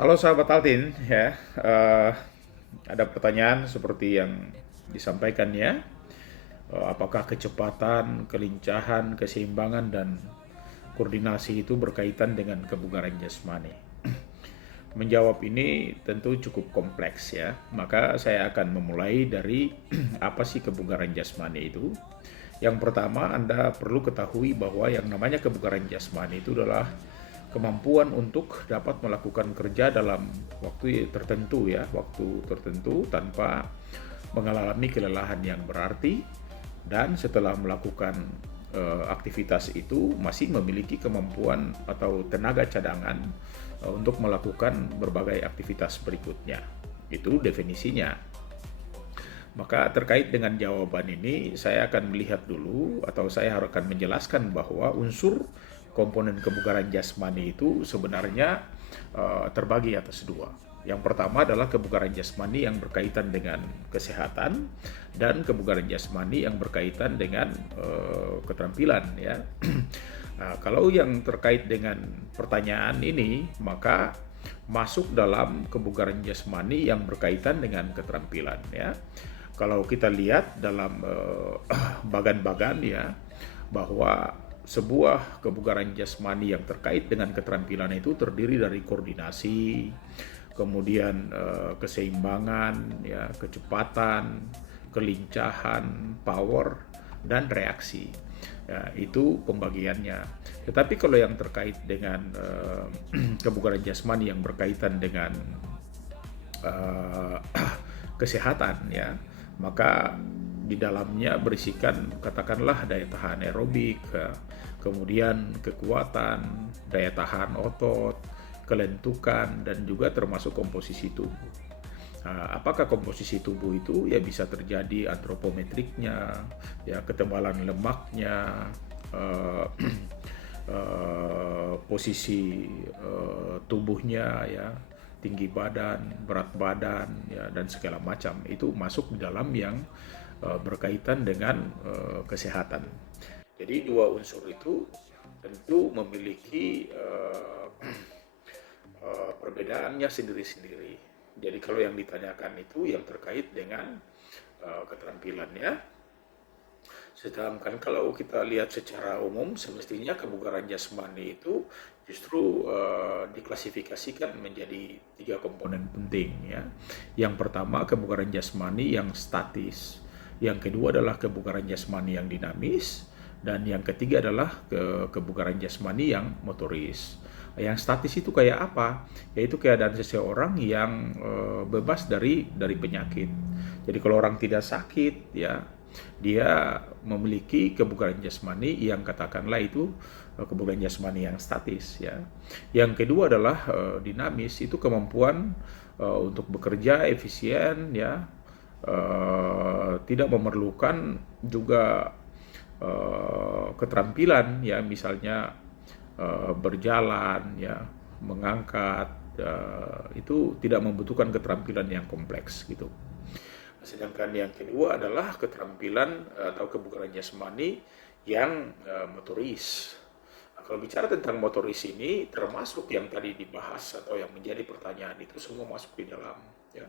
Halo sahabat Altin, ya, ada pertanyaan seperti yang disampaikan ya. Apakah kecepatan, kelincahan, keseimbangan dan koordinasi itu berkaitan dengan kebugaran jasmani? Menjawab ini tentu cukup kompleks ya. Maka saya akan memulai dari apa sih kebugaran jasmani itu? Yang pertama, Anda perlu ketahui bahwa yang namanya kebugaran jasmani itu adalah kemampuan untuk dapat melakukan kerja dalam waktu tertentu ya, waktu tertentu tanpa mengalami kelelahan yang berarti, dan setelah melakukan aktivitas itu masih memiliki kemampuan atau tenaga cadangan untuk melakukan berbagai aktivitas berikutnya. Itu definisinya. Maka terkait dengan jawaban ini, saya akan melihat dulu atau saya akan menjelaskan bahwa unsur komponen kebugaran jasmani itu sebenarnya terbagi atas dua. Yang pertama adalah kebugaran jasmani yang berkaitan dengan kesehatan dan kebugaran jasmani yang berkaitan dengan keterampilan ya. Nah, kalau yang terkait dengan pertanyaan ini, maka masuk dalam kebugaran jasmani yang berkaitan dengan keterampilan ya. Kalau kita lihat dalam bagan-bagan ya, bahwa sebuah kebugaran jasmani yang terkait dengan keterampilan itu terdiri dari koordinasi, kemudian keseimbangan, ya, kecepatan, kelincahan, power, dan reaksi. Ya, itu pembagiannya. Tetapi kalau yang terkait dengan kebugaran jasmani yang berkaitan dengan uh, kesehatan ya, maka di dalamnya berisikan katakanlah daya tahan aerobik, kemudian kekuatan, daya tahan otot, kelentukan, dan juga termasuk komposisi tubuh. Apakah komposisi tubuh itu ya bisa terjadi antropometriknya, ya ketebalan lemaknya, uh, posisi tubuhnya ya, tinggi badan, berat badan ya, dan segala macam itu masuk di dalam yang berkaitan dengan kesehatan. Jadi dua unsur itu tentu memiliki perbedaannya sendiri-sendiri. Jadi kalau yang ditanyakan itu yang terkait dengan keterampilannya. Sedangkan kalau kita lihat secara umum, semestinya kebugaran jasmani itu justru diklasifikasikan menjadi tiga komponen penting ya. Yang pertama kebugaran jasmani yang statis, yang kedua adalah kebugaran jasmani yang dinamis, dan yang ketiga adalah kebugaran jasmani yang motoris. Yang statis itu kayak apa? Yaitu keadaan seseorang yang bebas dari penyakit. Jadi kalau orang tidak sakit ya, dia memiliki kebugaran jasmani yang katakanlah itu kebugaran jasmani yang statis ya. Yang kedua adalah dinamis, itu kemampuan untuk bekerja efisien ya, tidak memerlukan juga keterampilan ya, misalnya berjalan ya, mengangkat, itu tidak membutuhkan keterampilan yang kompleks gitu. Sedangkan yang kedua adalah keterampilan atau kebugaran jasmani yang motoris. Nah, kalau bicara tentang motoris ini, termasuk yang tadi dibahas atau yang menjadi pertanyaan itu semua masuk di dalam. Ya.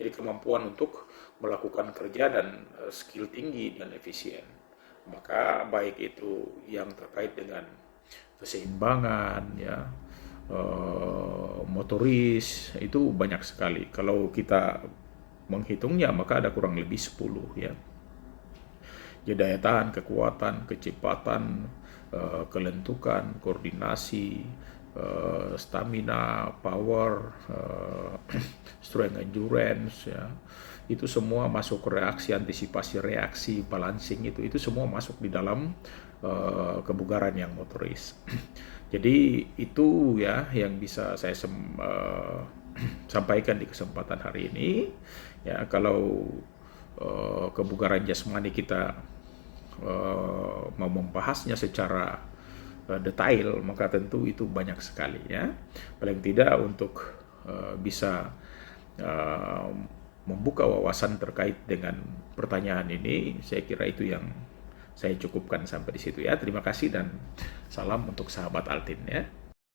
Jadi kemampuan untuk melakukan kerja dan skill tinggi dan efisien. Maka baik itu yang terkait dengan keseimbangan, ya, motoris, itu banyak sekali. Kalau kita menghitungnya maka ada kurang lebih 10 ya. Jadi daya tahan, kekuatan, kecepatan, kelentukan, koordinasi, stamina, power, strength endurance ya. Itu semua masuk reaksi, antisipasi reaksi, balancing, itu semua masuk di dalam kebugaran yang motoris. Jadi itu ya yang bisa saya sampaikan di kesempatan hari ini. Ya, kalau kebugaran jasmani kita mau membahasnya secara detail, maka tentu itu banyak sekali ya. Paling tidak untuk bisa uh, membuka wawasan terkait dengan pertanyaan ini, saya kira itu yang saya cukupkan sampai di situ ya. Terima kasih dan salam untuk sahabat Altin ya.